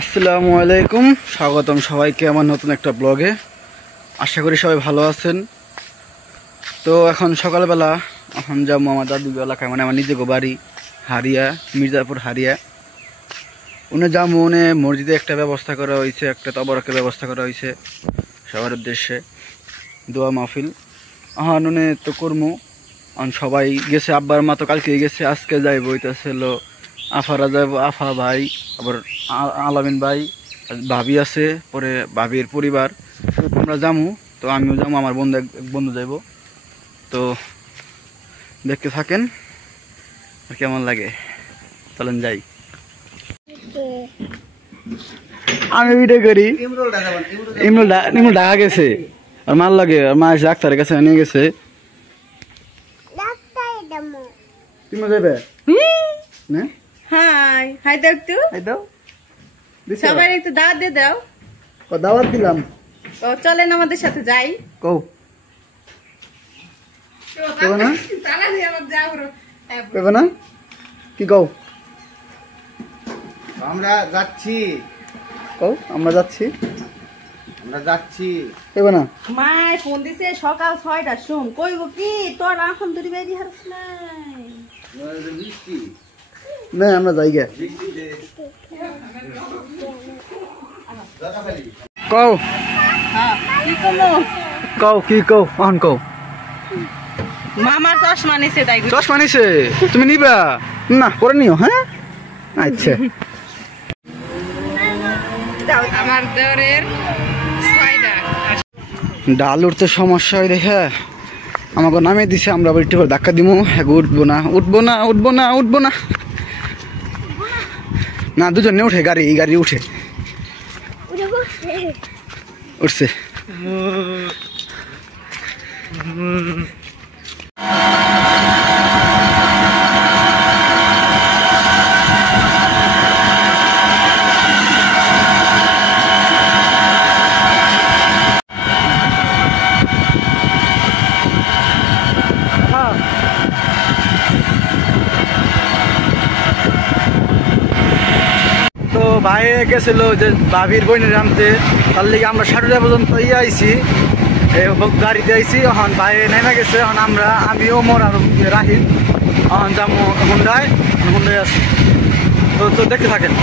আসসালামু আলাইকুম, স্বাগতম সবাইকে আমার নতুন একটা ব্লগে। আশা করি সবাই ভালো আছেন। তো এখন সকালবেলা এখন যাবো আমার দাদু এলাকায়, মানে আমার নিজেকে বাড়ি হারিয়া, মির্জাপুর হারিয়া। উনি যাবো, উনি মসজিদে একটা ব্যবস্থা করা হয়েছে, একটা তবরকের ব্যবস্থা করা হয়েছে সবার উদ্দেশ্যে, দোয়া মাহফিল। এখন উনি তো কর্ম সবাই গেছে, আব্বার মা তো কালকে গেছে, আজকে যাইব। হইতেছে হলো আফারা যাইব, আফা ভাই, আবার আলামিন ভাই, ভাবি আছে, পরে ভাবির পরিবার, আমরা যাবো। তো আমিও যাবো, আমার বন্ধু এক বন্ধু যাইব। তো দেখতে থাকেন আর কেমন লাগে, চলেন যাই। আমি ভিডিও করি। ইমরুল ঢাকা গেছে, আর মাল লাগে, আর মা এসে ডাক্তারের কাছে নিয়ে গেছে। তুমি যাবে না? হাই হাই দাও একটু, এই দাও, সবাই একটু দাওয়াত দিয়ে দাও। দাওয়াত দিলাম। তো চলেন আমাদের সাথে যাই। কও কইবা না? কইবা না? কি কও? আমরা যাচ্ছি, কও আমরা যাচ্ছি, আমরা যাচ্ছি। কইবা না? মাই ফোন দিছে সকাল 6টা, শুন কইব কি তোর এখন দুরি বেরি হারছ নাই। বৃষ্টি না আমরা যাই গে। বৃষ্টিতে কও হ্যাঁ কি কমো, কও কি কও, অন কও। মামার চশমা নিছে তাই চশমা নিছে, তুমি নিবা না? পরে নিও। হ্যাঁ আচ্ছা। দাও আমার দেওরের 6টা। ডাল উঠতে সমস্যা হয় দেখে আমাকে নামিয়ে দিছে, আমরা আবার একটু করে ধাক্কা দিবো। উঠবো না উঠবো না উঠবো না উঠবো না, না দুজনে উঠে, গাড়ি এই গাড়ি উঠে উঠছে। তো ভাই গেছিল যে ভাবির বইনের আনতে, তার লিগে আমরা সাড়ে পর্যন্ত আইছি, গাড়িতে আইছি। এখন ভাই নেমে গেছে, এখন আমি ওমর আর রাহিম এখন যাবো হুন্ডায় আছি। তো দেখতে থাকেন।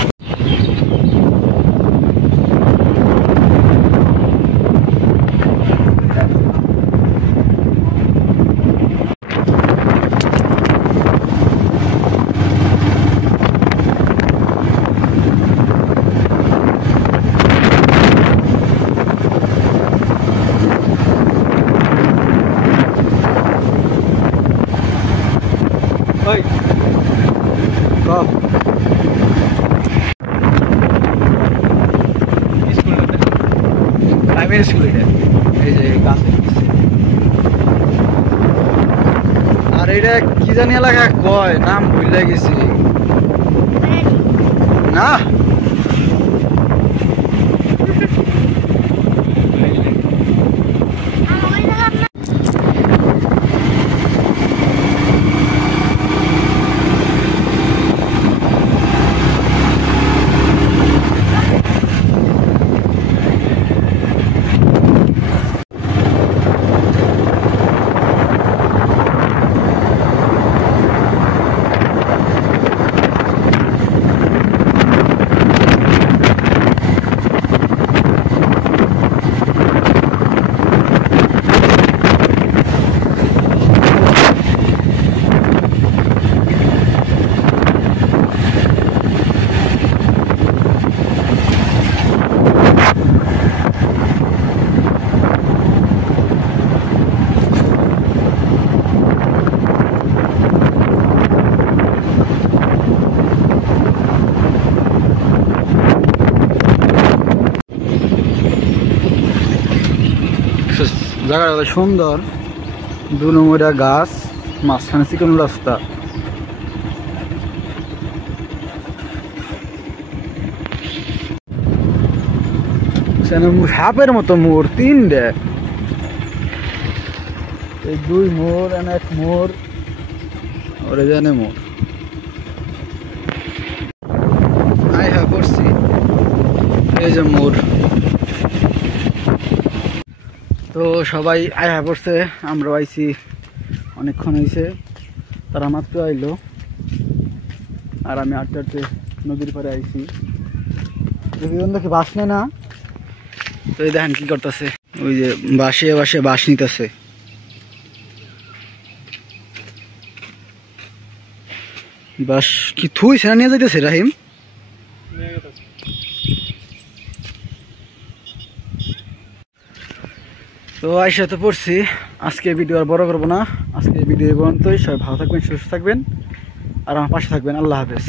ওই কম প্রাইমারি স্কুল, এই যে কাছে। আর এটা কি জানি এলাকা কয়, নাম ভুলে গেছি না। জায়গাটা সুন্দর, 2 নম্বরের গাছ, মাঝখানে চিকন রাস্তা। সাপের মতো মোড়, 3টে, এই 2 মোড়, এক মোড়, ওরে জানে মোড়। আয় হ্যাঁ করছি। এই যে মোর। তো সবাই আয়া পড়ছে, আমরা আইছি অনেকক্ষণ হয়েছে, তারা মাত্র আইলো আর আমি আটতে আটতে নদীর পাড়ে আইছি। দেখি বাস নেয় না, তো এই দেখেন কি করতেছে, ওই যে বাসে বাসে বাস নিতেছে। বাস কি থুই সেনা নিয়ে যাইতেছে রাহিম? তো আইসা তো পড়ছি, আজকে ভিডিও আর বড় করবো না, আজকে ভিডিও পর্যন্তই। সবাই ভালো থাকবেন, সুস্থ থাকবেন আর আমার পাশে থাকবেন। আল্লাহ হাফেজ।